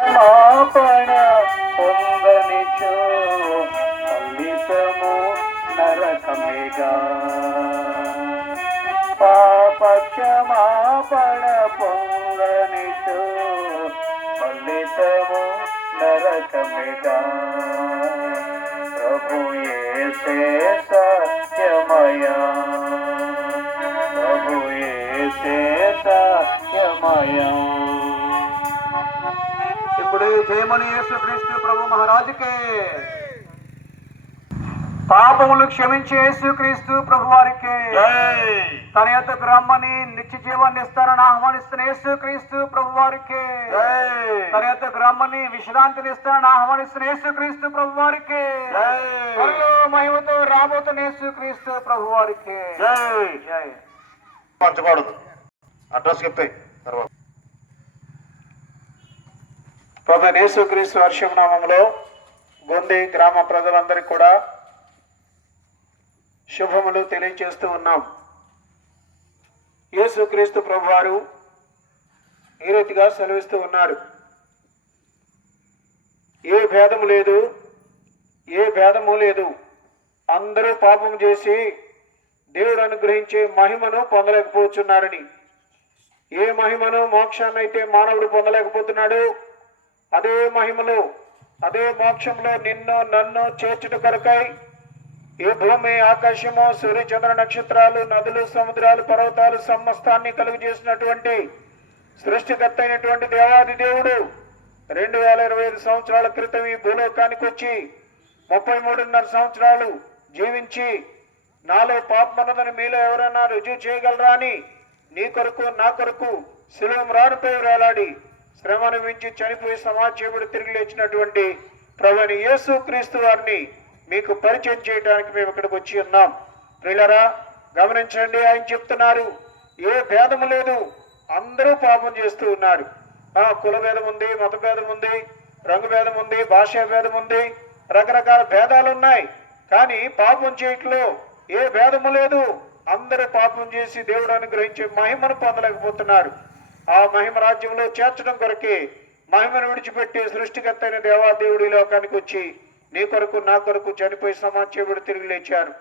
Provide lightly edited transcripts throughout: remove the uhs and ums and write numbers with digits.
క్షమాపణ పొందనిచో ఫలితము నరకమేగా. పాప క్షమాపణ పొందనిచో ఫలితము నరకమేగా. ప్రభు యేసే సత్యమయా, ప్రభు యేసే సత్యమయా. ఇప్పుడు జయమని యేసుక్రీస్తు ప్రభు మహారాజుకే. పాపములు క్షమించే యేసుక్రీస్తు ప్రభు వారికి తన యొద్దకు రమ్మని నిత్య జీవాన్ని ఇస్తారని ఆహ్వానిస్తున్న యేసుక్రీస్తు ప్రభు వారికి, తన యొద్దకు రమ్మని విశ్రాంతిని ఇస్తారని ఆహ్వానిస్తున్న యేసుక్రీస్తు ప్రభు వారికి, త్వరలో మహిమతో రాబోతున్న యేసుక్రీస్తు ప్రభు వారికి జై. పంచకూడదు, అడ్రస్ చెప్పాయి తర్వాత. ప్రభు యేసుక్రీస్తు వర్షం నామంలో గొంది గ్రామ ప్రజలందరికీ కూడా శుభములు తెలియజేస్తూ ఉన్నాం. యేసుక్రీస్తు ప్రభువారు ఈ రీతిగా సెలవిస్తూ ఉన్నారు. ఏ భేదము లేదు, ఏ భేదము లేదు, అందరూ పాపం చేసి దేవుడు అనుగ్రహించే మహిమను పొందలేకపోతున్నారని. ఏ మహిమను మోక్షాన్ని అయితే మానవుడు పొందలేకపోతున్నాడు, అదే మహిమలో అదే మోక్షంలో నిన్ను నన్ను చేర్చుట కొరకై ఈ భూమి ఆకాశము సూర్యచంద్ర నక్షత్రాలు నదులు సముద్రాలు పర్వతాలు సమస్తాన్ని కలుగు చేసినటువంటి సృష్టికర్త అయినటువంటి దేవాది దేవుడు 2025 సంవత్సరాల క్రితం ఈ భూలోకానికి వచ్చి 33.5 సంవత్సరాలు జీవించి నాలో పాపమన్నదని మీలో ఎవరైనా రుజువు చేయగలరా అని నీ కొరకు నా కొరకు శిలువ మ్రానుపై వేలాడి శ్రమ అనుభవించి చనిపోయి సమాజేవుడు తిరిగి లేచినటువంటి ప్రభువైన యేసుక్రీస్తు వారిని మీకు పరిచయం చేయడానికి మేము ఇక్కడికి వచ్చి ఉన్నాం. ప్రియులారా గమనించండి, ఆయన చెప్తున్నారు ఏ భేదము లేదు, అందరూ పాపం చేస్తూ ఉన్నారు. కుల భేదం ఉంది, మత భేదం ఉంది, రంగు భేదం ఉంది, భాషా భేదం ఉంది, రకరకాల భేదాలు ఉన్నాయి. కానీ పాపం చేయట్లో ఏ భేదము లేదు. అందరూ పాపం చేసి దేవుడు అనుగ్రహించే మహిమను పొందలేకపోతున్నారు. ఆ మహిమ రాజ్యంలో చేర్చడం కొరకే మహిమను విడిచిపెట్టి సృష్టికర్త అయిన దేవాదేవుడి లోకానికి వచ్చి నీ కొరకు నా కొరకు చనిపోయి సమాజేవుడు తిరిగి లేచారు.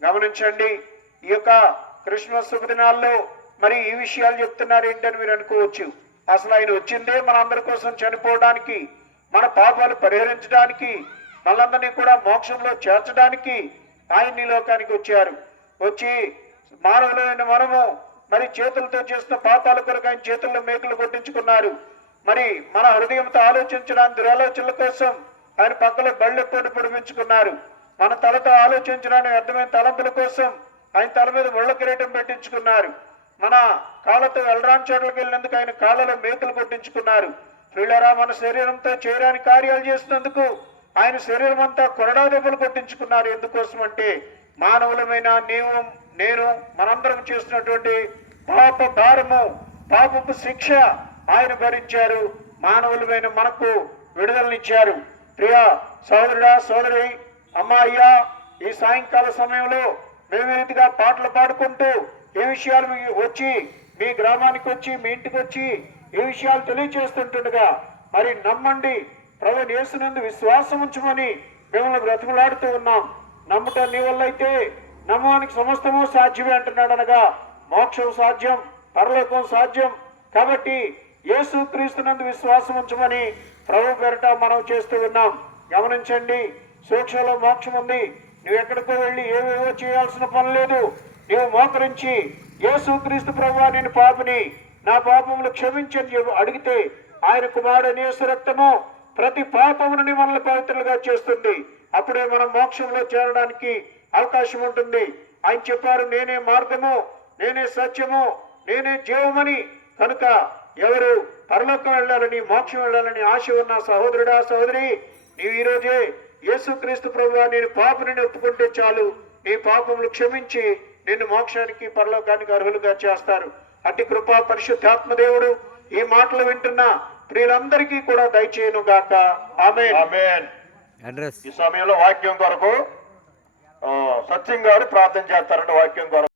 గమనించండి, ఈ యొక్క క్రిస్మస్ శుభదినాల్లో మరి ఈ విషయాలు చెప్తున్నారు ఏంటని మీరు అనుకోవచ్చు. అసలు ఆయన వచ్చిందే మన అందరి కోసం చనిపోవడానికి, మన పాపాలు పరిహరించడానికి, మనందరినీ కూడా మోక్షంలో చేర్చడానికి ఆయన ఈ లోకానికి వచ్చారు. వచ్చి మానవులైన మనము మరి చేతులతో చేసిన పాపాల కొరకు ఆయన చేతుల్లో మేకులు కొట్టించుకున్నారు. మరి మన హృదయంతో ఆలోచించడానికి దురాలోచనల కోసం ఆయన పక్కలో బళ్ళు పొడిపించుకున్నారు. మన తలతో ఆలోచించడానికి వ్యర్థమైన తలంపుల కోసం ఆయన తల మీద ముళ్ళ కిరీటం పెట్టించుకున్నారు. మన కాళ్ళతో వెళ్ళరాని చోట్లకి వెళ్ళినందుకు ఆయన కాళ్ళలో మేకులు కొట్టించుకున్నారు. ప్రియులారా, మన శరీరంతో చేయరాని కార్యాలు చేసినందుకు ఆయన శరీరం అంతా కొరడా దెబ్బలు కొట్టించుకున్నారు. ఎందుకోసం అంటే మానవులమైన నీవు నేను మనందరం చేసినటువంటి పాప భారము, పాపపు శిక్ష ఆయన భరించారు. మానవులమైన మనకు విడుదలనిచ్చారు. ప్రియ సోదరుడా, సోదరి, అమ్మాయ్యా, ఈ సాయంకాల సమయంలో మేము రీతిగా పాటలు పాడుకుంటూ ఈ విషయాలు వచ్చి మీ గ్రామానికి వచ్చి మీ ఇంటికి వచ్చి ఈ విషయాలు తెలియచేస్తుంటుండగా మరి నమ్మండి, ప్రభు యేసునందు విశ్వాసం ఉంచమని మిమ్మల్ని బ్రతుకులాడుతూ ఉన్నాం. నమ్ముట నీ వల్ల అయితే నమ్మడానికి సమస్తము సాధ్యమే అంటున్నాడు. అనగా మోక్షం సాధ్యం, పరలోకం సాధ్యం. కాబట్టి యేసుక్రీస్తునందు విశ్వాసం ఉంచమని ప్రభు పేరిట మనం చేస్తూ ఉన్నాం. గమనించండి, సూక్ష్మలో మోక్షం ఉంది. నువ్వు ఎక్కడికో వెళ్ళి ఏవేవో చేయాల్సిన పని లేదు. నువ్వు మోకరించి యేసుక్రీస్తు ప్రభువా నేను పాపిని, నా పాపములు క్షమించని అడిగితే ఆయన కుమారుడు యేసు రక్తము ప్రతి పాపమును మనల్ని పవిత్రులుగా చేస్తుంది. అప్పుడే మనం మోక్షంలో చేరడానికి అవకాశం ఉంటుంది. ఆయన చెప్పారు, నేనే మార్గము, నేనే సత్యము, నేనే జీవమని. కనుక ఎవరు పరలోకం వెళ్ళాలని, మోక్షం వెళ్ళాలని ఆశ ఉన్న సహోదరుడా, సహోదరి, నీవు ఈరోజే యేసుక్రీస్తు ప్రభువా నేను పాపిని ఒప్పుకుంటే చాలు, నీ పాపములు క్షమించి నిన్ను మోక్షానికి పరలోకానికి అర్హులుగా చేస్తారు. అట్టి కృపా పరిశుద్ధాత్మ దేవుడు ఈ మాటలు వింటున్న ప్రియులందరికీ కూడా దయచేయును గాక. ఆమేన్. ఆమేన్. అడ్రస్ ఈ సమయంలో వాక్యం కొరకు సత్యం గారు ప్రార్థన చేస్తారంటే వాక్యం కొరకు